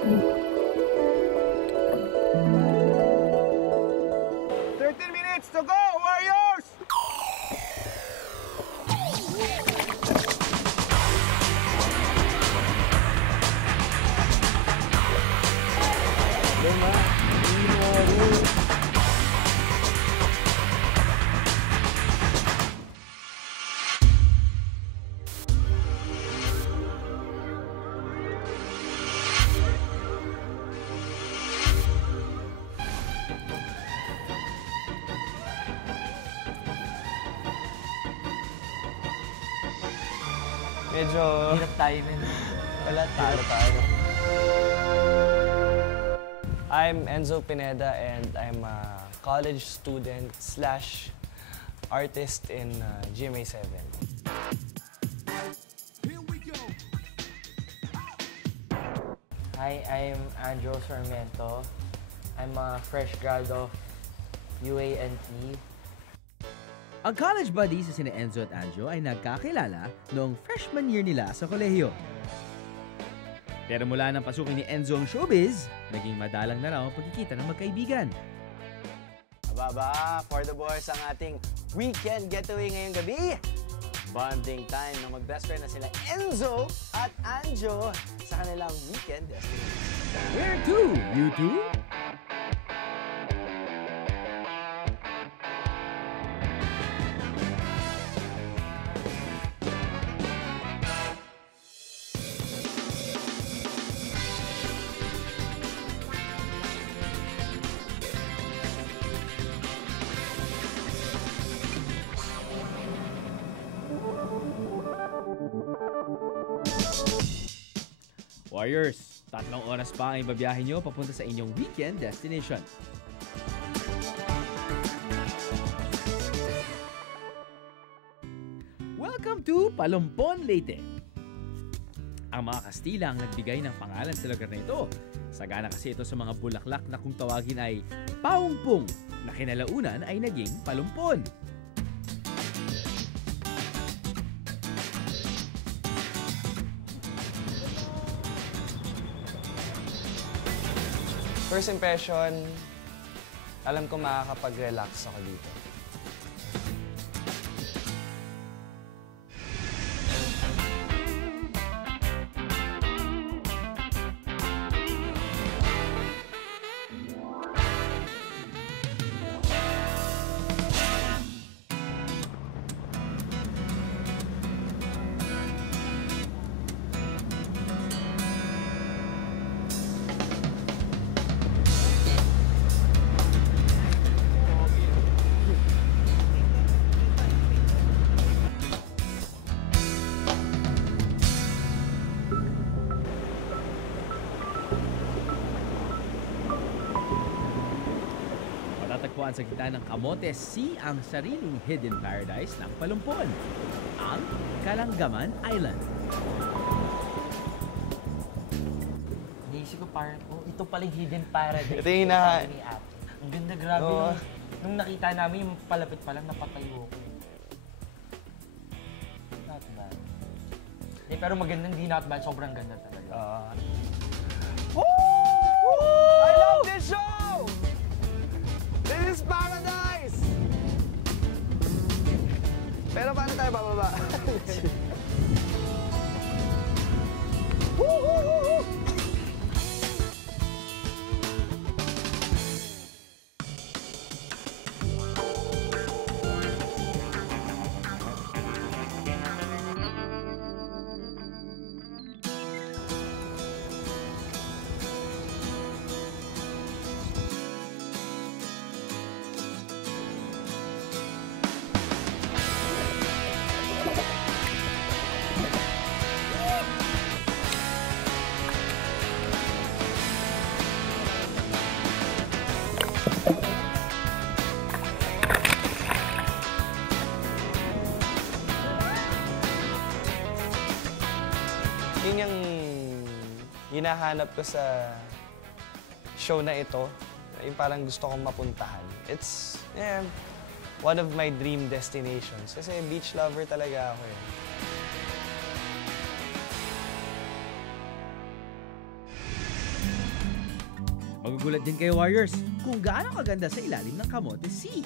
Minutes to go, Warriors! Medyo... Hirap tayo nun. Wala tayo. I'm Enzo Pineda and I'm a college student / artist in GMA 7. Hi, I'm Andrew Sarmiento. I'm a fresh grad of UANT. Ang college buddies sa sina Enzo at Anjo ay nagkakilala noong freshman year nila sa kolehiyo. Pero mula nang pasukin ni Enzo ang showbiz, naging madalang na raw ang pagkikita ng magkaibigan. Ababa, for the boys ang ating weekend getaway ngayong gabi. Bonding time ng mag-best friend na sila Enzo at Anjo sa kanilang weekend destination. Where to? You too? Warriors, 3 oras pa ang ibabiyahe nyo papunta sa inyong weekend destination. Welcome to Palumpon, Leyte. Ang mga Kastila ang nagbigay ng pangalan sa lugar na ito. Sagana kasi ito sa mga bulaklak na kung tawagin ay paungpong, na kinalaunan ay naging palumpon. First impression, alam ko makakapag-relax ako dito. Matatagpuan sa gitna ng Camotes Sea ang sariling hidden paradise ng Palumpon, ang Kalanggaman Island. Naisip ko parang, ito palang hidden paradise. Ito yung Sabi ni Ate. Ang ganda, grabe. Nung nakita namin, yung palapit pa lang, napatayo ko. Not bad. Pero maganda, hindi not bad. Sobrang ganda talaga. I love this show! This is paradise! Pero paano tayo bababa? Yun yung hinahanap ko sa show na ito. Yung parang gusto kong mapuntahan. It's one of my dream destinations. Kasi beach lover talaga ako eh. Magugulat din kayo, Warriors, kung gaano kaganda sa ilalim ng Camotes Sea.